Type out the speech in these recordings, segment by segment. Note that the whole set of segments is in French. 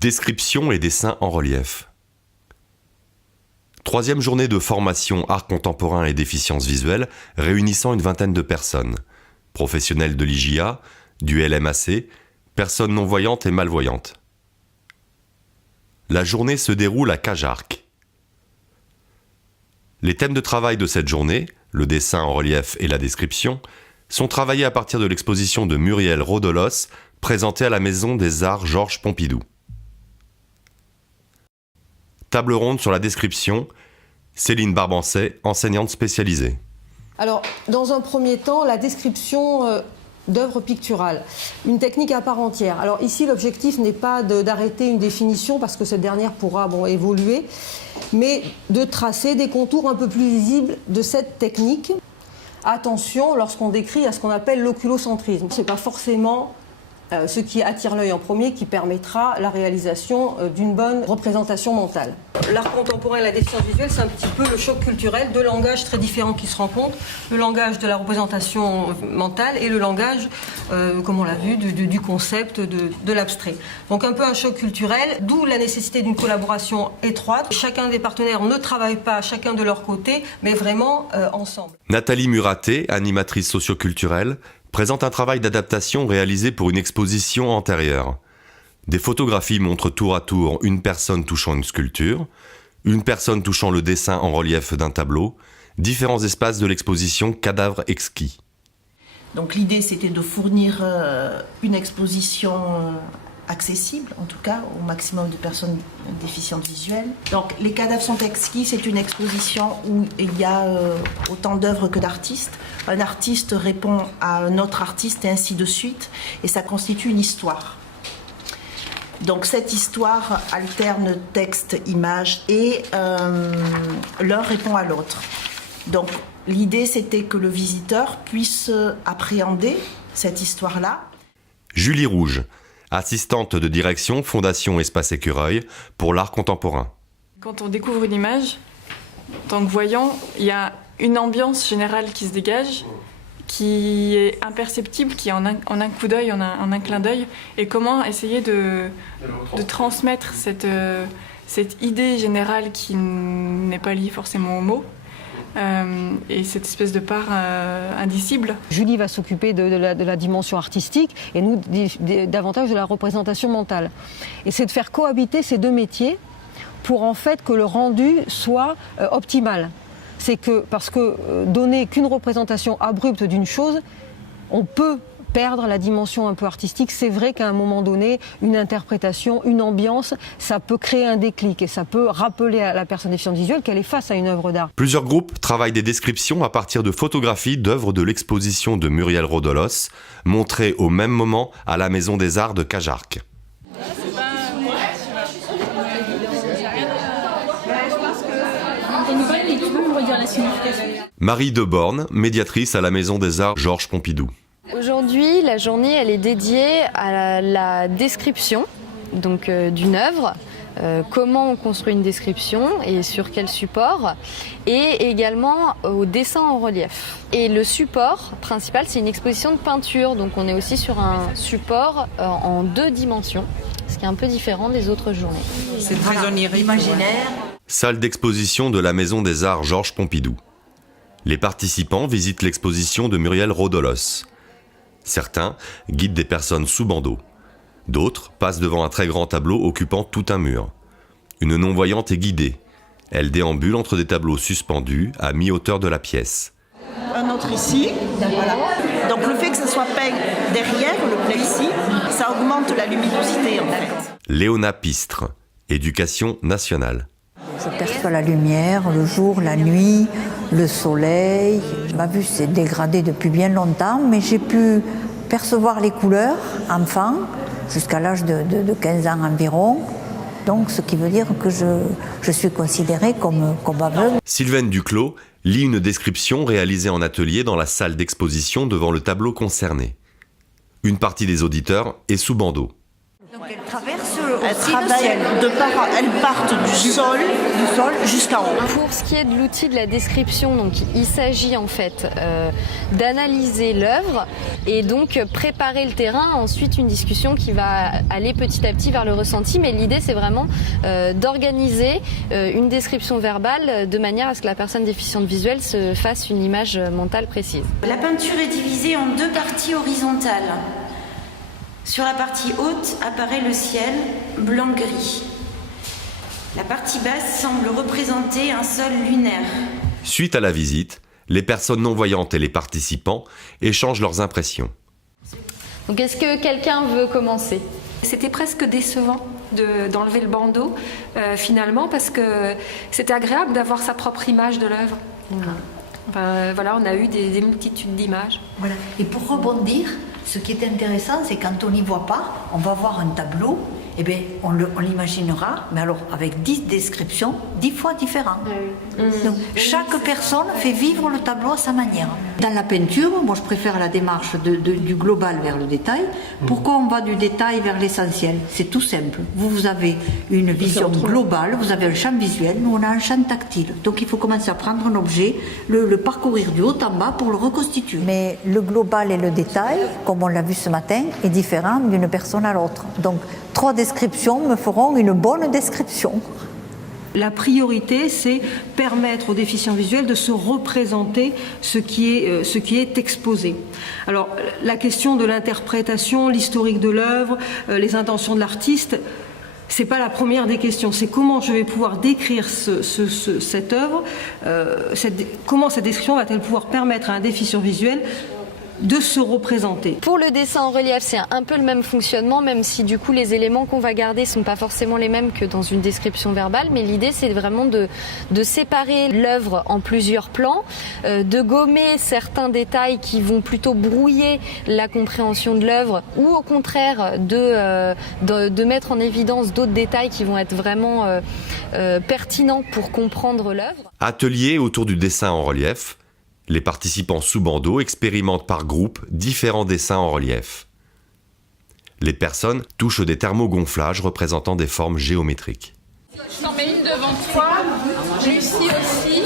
Description et dessin en relief. Troisième journée de formation art contemporain et déficience visuelle réunissant une vingtaine de personnes. Professionnels de l'IJA, du LMAC, personnes non-voyantes et malvoyantes. La journée se déroule à Cajarc. Les thèmes de travail de cette journée, le dessin en relief et la description, sont travaillés à partir de l'exposition de Muriel Rodolos, présentée à la Maison des Arts Georges Pompidou. Table ronde sur la description, Céline Barbancet, enseignante spécialisée. Alors, dans un premier temps, la description d'œuvres picturales, une technique à part entière. Alors ici, l'objectif n'est pas d'arrêter une définition, parce que cette dernière pourra évoluer, mais de tracer des contours un peu plus visibles de cette technique. Attention, lorsqu'on décrit à ce qu'on appelle l'oculocentrisme. Ce n'est pas forcément ce qui attire l'œil en premier qui permettra la réalisation d'une bonne représentation mentale. L'art contemporain et la déficience visuelle, c'est un petit peu le choc culturel, deux langages très différents qui se rencontrent, le langage de la représentation mentale et le langage, comme on l'a vu, du concept, de l'abstrait. Donc un peu un choc culturel, d'où la nécessité d'une collaboration étroite. Chacun des partenaires ne travaille pas chacun de leur côté, mais vraiment ensemble. Nathalie Muraté, animatrice socioculturelle, présente un travail d'adaptation réalisé pour une exposition antérieure. Des photographies montrent tour à tour une personne touchant une sculpture, une personne touchant le dessin en relief d'un tableau, différents espaces de l'exposition Cadavres exquis. Donc l'idée c'était de fournir une exposition accessible, en tout cas au maximum de personnes déficientes visuelles. Donc les cadavres sont exquis, c'est une exposition où il y a autant d'œuvres que d'artistes. Un artiste répond à un autre artiste et ainsi de suite, et ça constitue une histoire. Donc cette histoire alterne texte, image, et l'un répond à l'autre. Donc l'idée c'était que le visiteur puisse appréhender cette histoire-là. Julie Rouge, assistante de direction Fondation Espace Écureuil pour l'art contemporain. Quand on découvre une image, en tant que voyant, il y a une ambiance générale qui se dégage, qui est imperceptible, qui est en un coup d'œil, en un clin d'œil, et comment essayer de transmettre cette idée générale qui n'est pas liée forcément aux mots, et cette espèce de part indicible. Julie va s'occuper de la dimension artistique et nous davantage de la représentation mentale. Et c'est de faire cohabiter ces deux métiers pour en fait que le rendu soit optimal. C'est que, parce que donner qu'une représentation abrupte d'une chose, on peut perdre la dimension un peu artistique. C'est vrai qu'à un moment donné, une interprétation, une ambiance, ça peut créer un déclic et ça peut rappeler à la personne déficiente visuelle qu'elle est face à une œuvre d'art. Plusieurs groupes travaillent des descriptions à partir de photographies d'œuvres de l'exposition de Muriel Rodolos, montrées au même moment à la Maison des Arts de Cajarc. Marie Deborne, médiatrice à la Maison des Arts Georges Pompidou. Aujourd'hui, la journée elle est dédiée à la description donc, d'une œuvre, comment on construit une description et sur quel support, et également au dessin en relief. Et le support principal, c'est une exposition de peinture, donc on est aussi sur un support en 2 dimensions, ce qui est un peu différent des autres journées. C'est très onirique, imaginaire. Salle d'exposition de la Maison des Arts Georges Pompidou. Les participants visitent l'exposition de Muriel Rodolos. Certains guident des personnes sous bandeau. D'autres passent devant un très grand tableau occupant tout un mur. Une non-voyante est guidée. Elle déambule entre des tableaux suspendus à mi-hauteur de la pièce. Un autre ici, voilà. Donc le fait que ça soit peint derrière le plexi, ça augmente la luminosité en fait. Léona Pistre, Éducation nationale. Je perçois la lumière, le jour, la nuit, le soleil. Ma vue s'est dégradée depuis bien longtemps, mais j'ai pu percevoir les couleurs, enfant, jusqu'à l'âge de 15 ans environ. Donc, ce qui veut dire que je suis considérée comme aveugle. Sylvaine Duclos lit une description réalisée en atelier dans la salle d'exposition devant le tableau concerné. Une partie des auditeurs est sous bandeau. Donc elles traversent Elles aussi le travaillent ciel. elles partent du sol jusqu'en haut. Pour ce qui est de l'outil de la description, donc il s'agit en fait d'analyser l'œuvre et donc préparer le terrain. Ensuite, une discussion qui va aller petit à petit vers le ressenti. Mais l'idée, c'est vraiment d'organiser une description verbale de manière à ce que la personne déficiente visuelle se fasse une image mentale précise. La peinture est divisée en 2 parties horizontales. Sur la partie haute apparaît le ciel blanc-gris. La partie basse semble représenter un sol lunaire. Suite à la visite, les personnes non-voyantes et les participants échangent leurs impressions. Donc est-ce que quelqu'un veut commencer ? C'était presque décevant d'enlever le bandeau finalement parce que c'était agréable d'avoir sa propre image de l'œuvre. Enfin, voilà, on a eu des multitudes d'images. Voilà. Et pour rebondir, ce qui est intéressant, c'est quand on n'y voit pas, on va voir un tableau, eh bien, on l'imaginera, mais alors avec 10 descriptions, 10 fois différentes. Donc, chaque personne fait vivre le tableau à sa manière. Dans la peinture, moi je préfère la démarche du global vers le détail. Pourquoi on va du détail vers l'essentiel ? C'est tout simple. Vous avez une vision globale, vous avez un champ visuel, nous on a un champ tactile. Donc il faut commencer à prendre un objet, le parcourir du haut en bas pour le reconstituer. Mais le global et le détail, comme on l'a vu ce matin, est différent d'une personne à l'autre. Donc 3 descriptions me feront une bonne description. La priorité, c'est permettre aux déficients visuels de se représenter ce qui est exposé. Alors, la question de l'interprétation, l'historique de l'œuvre, les intentions de l'artiste, c'est pas la première des questions. C'est comment je vais pouvoir décrire cette œuvre, comment cette description va-t-elle pouvoir permettre à un déficient visuel de se représenter. Pour le dessin en relief, c'est un peu le même fonctionnement, même si du coup les éléments qu'on va garder sont pas forcément les mêmes que dans une description verbale, mais l'idée c'est vraiment de séparer l'œuvre en plusieurs plans, de gommer certains détails qui vont plutôt brouiller la compréhension de l'œuvre, ou au contraire de mettre en évidence d'autres détails qui vont être vraiment pertinents pour comprendre l'œuvre. Atelier autour du dessin en relief. Les participants sous bandeau expérimentent par groupe différents dessins en relief. Les personnes touchent des thermogonflages représentant des formes géométriques. Je t'en mets une devant toi, Lucie aussi.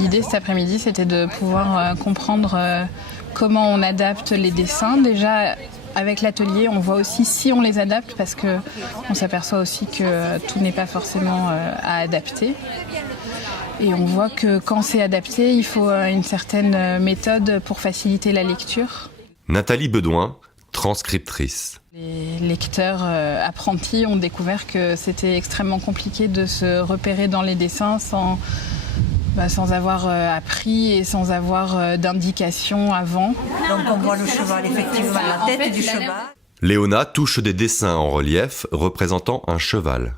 L'idée cet après-midi, c'était de pouvoir comprendre comment on adapte les dessins. Déjà, avec l'atelier, on voit aussi si on les adapte, parce qu'on s'aperçoit aussi que tout n'est pas forcément à adapter. Et on voit que quand c'est adapté, il faut une certaine méthode pour faciliter la lecture. Nathalie Bedouin, transcriptrice. Les lecteurs apprentis ont découvert que c'était extrêmement compliqué de se repérer dans les dessins sans avoir appris et sans avoir d'indication avant. Donc on voit le cheval, effectivement, la tête du cheval. Léona touche des dessins en relief représentant un cheval.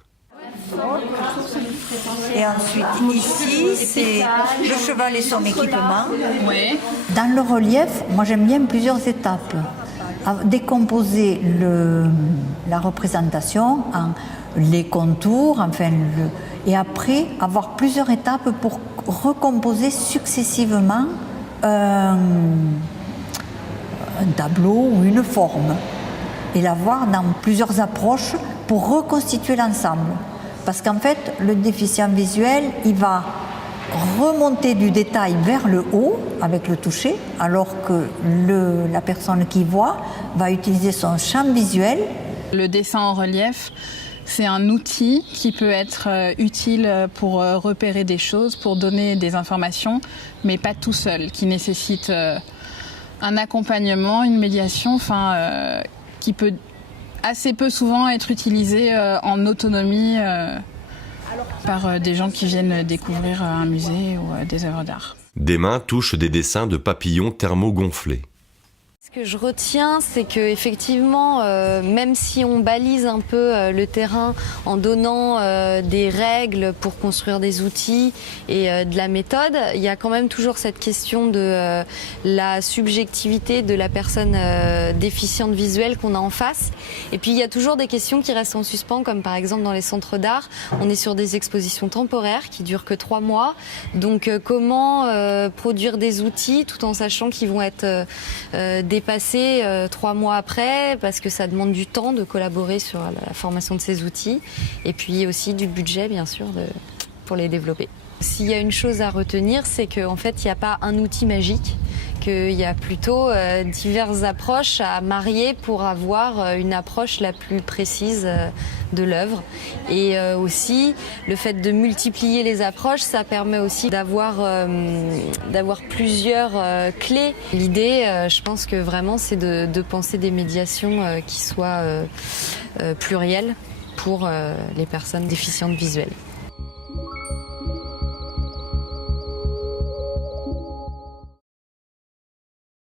Et ensuite, ici, c'est le cheval et son équipement. Oui. Dans le relief, moi j'aime bien plusieurs étapes. Décomposer la représentation en les contours, et après avoir plusieurs étapes pour recomposer successivement un tableau ou une forme. Et l'avoir dans plusieurs approches pour reconstituer l'ensemble. Parce qu'en fait, le déficient visuel, il va remonter du détail vers le haut avec le toucher, alors que la personne qui voit va utiliser son champ visuel. Le dessin en relief, c'est un outil qui peut être utile pour repérer des choses, pour donner des informations, mais pas tout seul, qui nécessite un accompagnement, une médiation, qui peut assez peu souvent être utilisé en autonomie par des gens qui viennent découvrir un musée ou des œuvres d'art. Des mains touchent des dessins de papillons thermogonflés. Ce que je retiens, c'est que effectivement, même si on balise un peu le terrain en donnant des règles pour construire des outils et de la méthode, il y a quand même toujours cette question de la subjectivité de la personne déficiente visuelle qu'on a en face. Et puis il y a toujours des questions qui restent en suspens, comme par exemple dans les centres d'art, on est sur des expositions temporaires qui durent que 3 mois. Donc comment produire des outils tout en sachant qu'ils vont être des dépassé 3 mois après parce que ça demande du temps de collaborer sur la formation de ces outils et puis aussi du budget bien sûr pour les développer. S'il y a une chose à retenir, c'est qu'en fait il n'y a pas un outil magique, qu'il y a plutôt diverses approches à marier pour avoir une approche la plus précise de l'œuvre. Et aussi, le fait de multiplier les approches, ça permet aussi d'avoir plusieurs clés. L'idée, je pense que vraiment, c'est de penser des médiations qui soient plurielles pour les personnes déficientes visuelles.